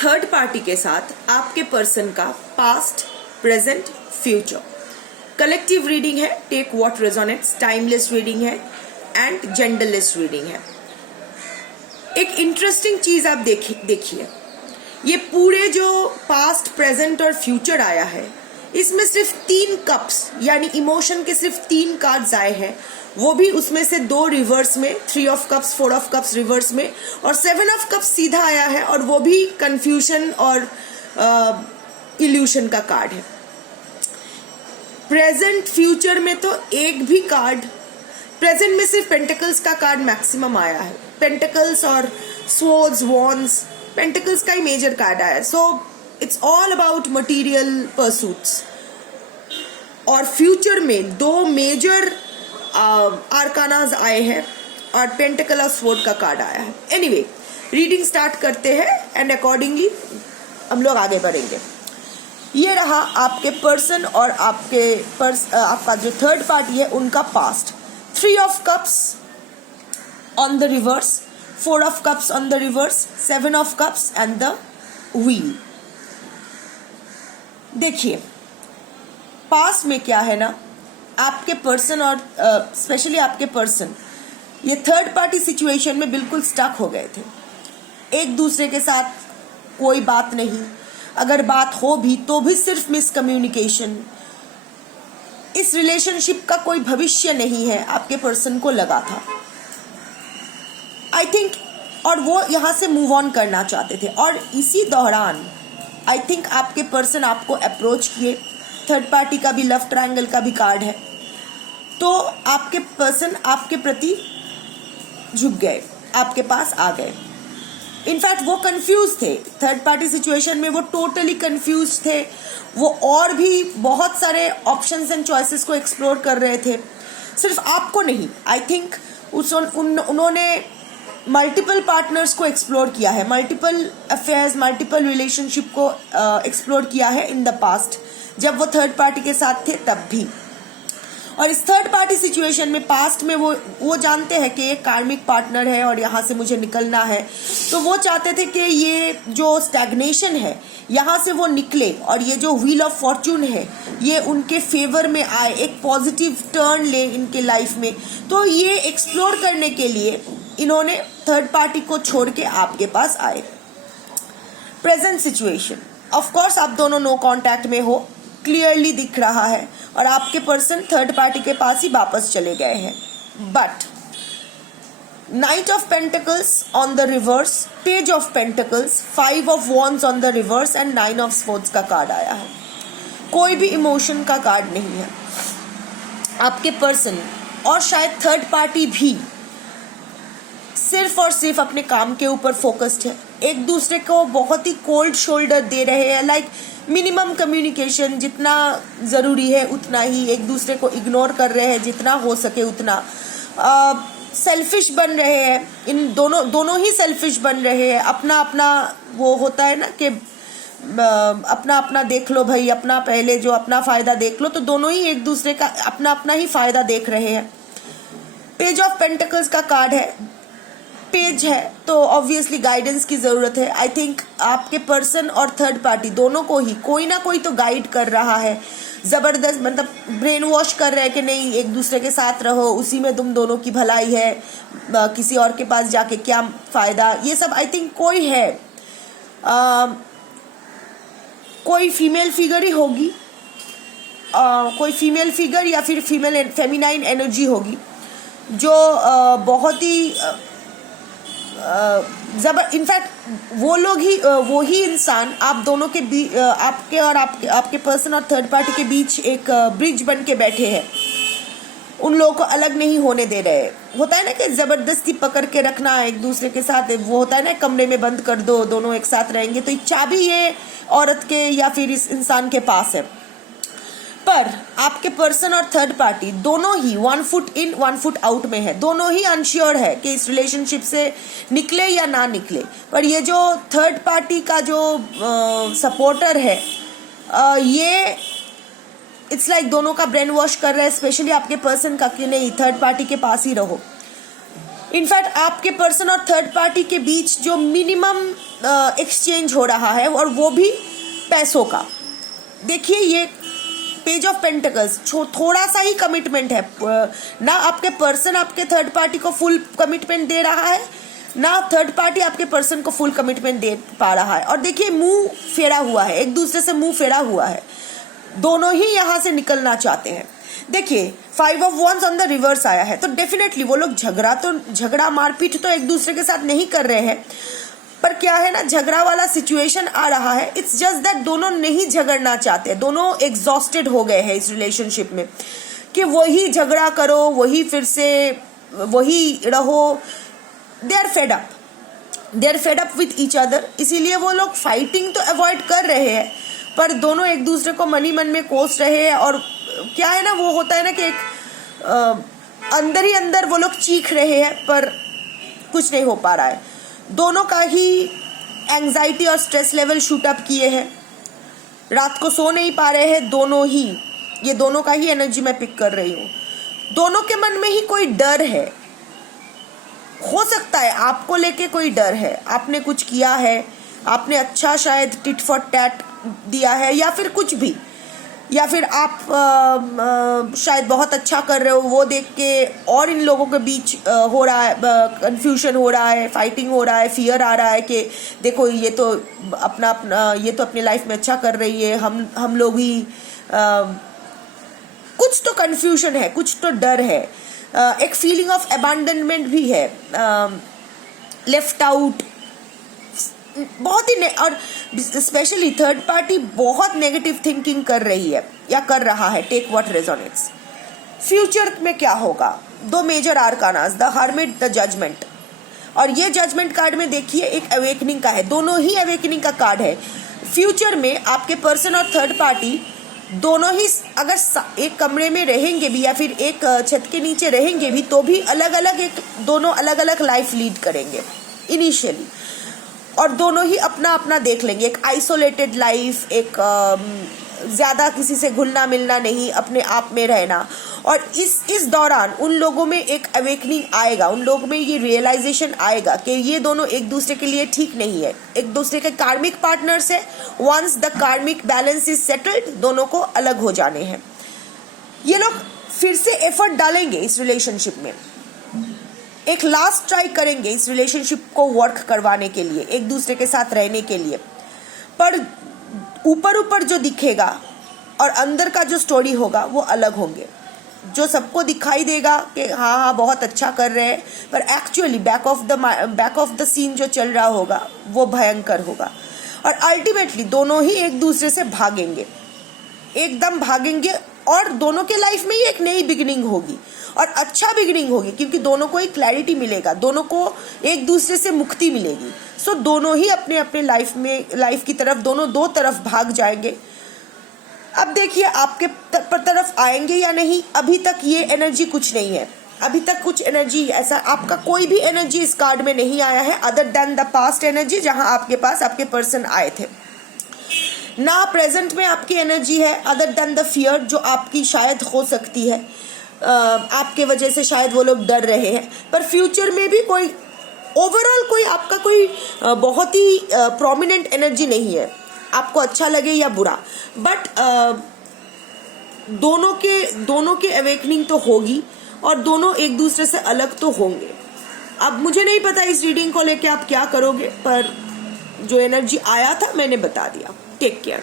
Third party के साथ आपके पर्सन का past, present, future. Collective reading है, take what resonates, timeless reading है एंड जेंडरलेस रीडिंग है। एक इंटरेस्टिंग चीज आप देखिए, ये पूरे जो पास्ट, प्रेजेंट और फ्यूचर आया है, इसमें सिर्फ 3 कप्स यानी इमोशन के सिर्फ 3 कार्ड्स आए हैं, वो भी उसमें से 2 रिवर्स में, 3 of cups, 4 of cups reverse में, और 7 ऑफ कप्स सीधा आया है, और वो भी कंफ्यूजन और इल्यूशन का कार्ड है। प्रेजेंट फ्यूचर में तो एक भी कार्ड, प्रेजेंट में सिर्फ पेंटिकल्स का कार्ड मैक्सिमम आया है, पेंटिकल्स और स्वॉर्ड्स, वॉन्ड्स, पेंटिकल्स का ही मेजर कार्ड आया है। So it's all about material pursuits. और फ्यूचर में 2 मेजर आर्कानाज आए हैं और पेंटिकल और स्वॉर्ड का कार्ड आया है। एनीवे, रीडिंग स्टार्ट करते हैं एंड अकॉर्डिंगली हम लोग आगे बढ़ेंगे। ये रहा आपके पर्सन और आपका जो थर्ड पार्टी है उनका past. 3 of cups on the reverse, 4 of cups on the reverse, 7 of cups and the wheel. देखिए, पास्ट में क्या है ना, आपके पर्सन और स्पेशली आपके पर्सन ये थर्ड पार्टी सिचुएशन में बिल्कुल स्टक हो गए थे। एक दूसरे के साथ कोई बात नहीं, अगर बात हो भी तो भी सिर्फ मिसकम्युनिकेशन। इस रिलेशनशिप का कोई भविष्य नहीं है, आपके पर्सन को लगा था आई थिंक, और वो यहाँ से मूव ऑन करना चाहते थे। और इसी दौरान आई थिंक आपके पर्सन आपको अप्रोच किए। थर्ड पार्टी का भी लव ट्रायंगल का भी कार्ड है, तो आपके पर्सन आपके प्रति झुक गए, आपके पास आ गए। इनफैक्ट वो कंफ्यूज थे, थर्ड पार्टी सिचुएशन में वो टोटली कंफ्यूज थे। वो और भी बहुत सारे ऑप्शंस एंड चॉइसेस को एक्सप्लोर कर रहे थे, सिर्फ आपको नहीं। आई थिंक उन्होंने मल्टीपल पार्टनर्स को एक्सप्लोर किया है, मल्टीपल अफेयर्स, मल्टीपल रिलेशनशिप को एक्सप्लोर किया है इन द पास्ट, जब वो थर्ड पार्टी के साथ थे तब भी। और इस थर्ड पार्टी सिचुएशन में पास्ट में वो जानते हैं कि एक कार्मिक पार्टनर है और यहाँ से मुझे निकलना है, तो वो चाहते थे कि ये जो स्टैग्नेशन है यहाँ से वो निकले और ये जो व्हील ऑफ फॉर्च्यून है ये उनके फेवर में आए, एक पॉजिटिव टर्न ले इनके लाइफ में। तो ये एक्सप्लोर करने के लिए इन्होंने थर्ड पार्टी को छोड़ के आपके पास आए। प्रेजेंट सिचुएशन, ऑफ कोर्स आप दोनों नो कांटेक्ट में हो, क्लियरली दिख रहा है, और आपके पर्सन थर्ड पार्टी के पास ही वापस चले गए हैं। But night of pentacles on the reverse, page of pentacles, 5 of wands on the reverse and 9 of swords का कार्ड आया है। कोई भी इमोशन का कार्ड नहीं है। आपके पर्सन और शायद थर्ड पार्टी भी सिर्फ और सिर्फ अपने काम के ऊपर फोकस्ड है, एक दूसरे को बहुत ही कोल्ड शोल्डर दे रहे हैं, लाइक मिनिमम कम्युनिकेशन, जितना ज़रूरी है उतना ही, एक दूसरे को इग्नोर कर रहे हैं जितना हो सके उतना। सेल्फिश बन रहे हैं, इन दोनों ही सेल्फिश बन रहे हैं। अपना अपना वो होता है ना कि अपना अपना देख लो भाई, अपना पहले जो अपना फ़ायदा देख लो, तो दोनों ही एक दूसरे का अपना अपना ही फ़ायदा देख रहे हैं। पेज ऑफ पेंटिकल्स का कार्ड है, पेज है तो ऑब्वियसली गाइडेंस की ज़रूरत है। आई थिंक आपके पर्सन और थर्ड पार्टी दोनों को ही कोई ना कोई तो गाइड कर रहा है, ज़बरदस्त मतलब ब्रेन वॉश कर रहे हैं कि नहीं एक दूसरे के साथ रहो, उसी में तुम दोनों की भलाई है, किसी और के पास जाके क्या फ़ायदा, ये सब आई थिंक कोई है। कोई फीमेल फिगर ही होगी, कोई फीमेल फिगर या फिर फीमेल फेमिनाइन एनर्जी होगी जो बहुत ही इनफैक्ट वो ही इंसान आप दोनों के बीच, आपके और आपके पर्सन और थर्ड पार्टी के बीच एक ब्रिज बन के बैठे हैं, उन लोगों को अलग नहीं होने दे रहे। होता है ना कि ज़बरदस्ती पकड़ के रखना एक दूसरे के साथ, वो होता है ना कमरे में बंद कर दो, दोनों एक साथ रहेंगे, तो चाबी ये औरत के या फिर इस इंसान के पास है। पर आपके पर्सन और थर्ड पार्टी दोनों ही 1 फुट इन 1 फुट आउट में है, दोनों ही अनश्योर है कि इस रिलेशनशिप से निकले या ना निकले। पर ये जो थर्ड पार्टी का जो सपोर्टर है, ये इट्स लाइक दोनों का ब्रेन वॉश कर रहा है, स्पेशली आपके पर्सन का कि नहीं थर्ड पार्टी के पास ही रहो। इनफैक्ट आपके पर्सन और थर्ड पार्टी के बीच जो मिनिमम एक्सचेंज हो रहा है और वो भी पैसों का। देखिए ये पेज ऑफ पेंटिकल्स थोड़ा सा ही कमिटमेंट है ना, आपके पर्सन आपके थर्ड पार्टी को फुल कमिटमेंट दे रहा है, ना थर्ड पार्टी आपके पर्सन को फुल कमिटमेंट दे पा रहा है। और देखिए मुंह फेरा हुआ है, एक दूसरे से मुंह फेरा हुआ है, दोनों ही यहाँ से निकलना चाहते हैं। देखिए 5 of wands on the reverse आया है, तो डेफिनेटली वो लोग झगड़ा मारपीट तो एक दूसरे के साथ नहीं कर रहे हैं, पर क्या है ना, झगड़ा वाला सिचुएशन आ रहा है। इट्स जस्ट दैट दोनों नहीं झगड़ना चाहते, दोनों एग्जॉस्टेड हो गए हैं इस रिलेशनशिप में कि वही झगड़ा करो, वही फिर से वही रहो। They are fed up with each other, इसीलिए वो लोग फाइटिंग तो अवॉइड कर रहे हैं, पर दोनों एक दूसरे को मन ही मन में कोस रहे हैं। और क्या है ना, वो होता है ना कि एक अंदर ही अंदर वो लोग चीख रहे हैं पर कुछ नहीं हो पा रहा है। दोनों का ही एंजाइटी और स्ट्रेस लेवल शूट अप किए हैं, रात को सो नहीं पा रहे हैं दोनों ही। ये दोनों का ही एनर्जी मैं पिक कर रही हूँ। दोनों के मन में ही कोई डर है, हो सकता है आपको लेके कोई डर है, आपने कुछ किया है, आपने अच्छा शायद टिट फॉर टैट दिया है, या फिर कुछ भी, या फिर आप शायद बहुत अच्छा कर रहे हो, वो देख के और इन लोगों के बीच हो रहा है, कंफ्यूजन हो रहा है, फाइटिंग हो रहा है, फियर आ रहा है कि देखो ये तो ये तो अपनी लाइफ में अच्छा कर रही है, हम लोग ही कुछ तो कंफ्यूजन है, कुछ तो डर है, एक फीलिंग ऑफ अबैंडनमेंट भी है, लेफ्ट आउट बहुत ही और स्पेशली थर्ड पार्टी बहुत नेगेटिव थिंकिंग कर रही है या कर रहा है। Take what resonates. फ्यूचर में क्या होगा, दो major arcanas, the hermit, the judgment. और ये जजमेंट कार्ड में देखिए एक अवेकनिंग का है, दोनों ही अवेकनिंग का कार्ड है। फ्यूचर में आपके पर्सन और थर्ड पार्टी दोनों ही अगर एक कमरे में रहेंगे भी या फिर एक छत के नीचे रहेंगे भी, तो भी अलग अलग दोनों अलग अलग लाइफ लीड करेंगे इनिशियली, और दोनों ही अपना अपना देख लेंगे, एक आइसोलेटेड लाइफ, एक ज़्यादा किसी से घुलना मिलना नहीं, अपने आप में रहना। और इस दौरान उन लोगों में एक अवेकनिंग आएगा, उन लोगों में ये रियलाइजेशन आएगा कि ये दोनों एक दूसरे के लिए ठीक नहीं है, एक दूसरे के कार्मिक पार्टनर्स है। Once the karmic balance is settled, दोनों को अलग हो जाने हैं। ये लोग फिर से एफर्ट डालेंगे इस रिलेशनशिप में, एक लास्ट ट्राई करेंगे इस रिलेशनशिप को वर्क करवाने के लिए, एक दूसरे के साथ रहने के लिए। पर ऊपर जो दिखेगा और अंदर का जो स्टोरी होगा वो अलग होंगे। जो सबको दिखाई देगा कि हाँ बहुत अच्छा कर रहे हैं, पर actually back of the scene जो चल रहा होगा वो भयंकर होगा। और अल्टीमेटली दोनों ही एक दूसरे से भागेंगे, एकदम भागेंगे, और दोनों के लाइफ में ही एक नई बिगिनिंग होगी और अच्छा बिगिनिंग होगी, क्योंकि दोनों को एक क्लैरिटी मिलेगा, दोनों को एक दूसरे से मुक्ति मिलेगी। सो दोनों ही अपने अपने लाइफ की तरफ दोनों दो तरफ भाग जाएंगे। अब देखिए आपके तरफ आएंगे या नहीं, अभी तक ये एनर्जी कुछ नहीं है, अभी तक कुछ एनर्जी ऐसा आपका कोई भी एनर्जी इस कार्ड में नहीं आया है other than the past energy, जहां आपके पास आपके पर्सन आए थे ना। प्रेजेंट में आपकी एनर्जी है अदर देन द फियर, जो आपकी शायद हो सकती है, आपके वजह से शायद वो लोग डर रहे हैं। पर फ्यूचर में भी कोई ओवरऑल कोई आपका कोई बहुत ही प्रोमिनेंट एनर्जी नहीं है, आपको अच्छा लगे या बुरा, बट दोनों के अवेकनिंग तो होगी और दोनों एक दूसरे से अलग तो होंगे। अब मुझे नहीं पता इस रीडिंग को लेके आप क्या करोगे, पर जो एनर्जी आया था मैंने बता दिया। Take care.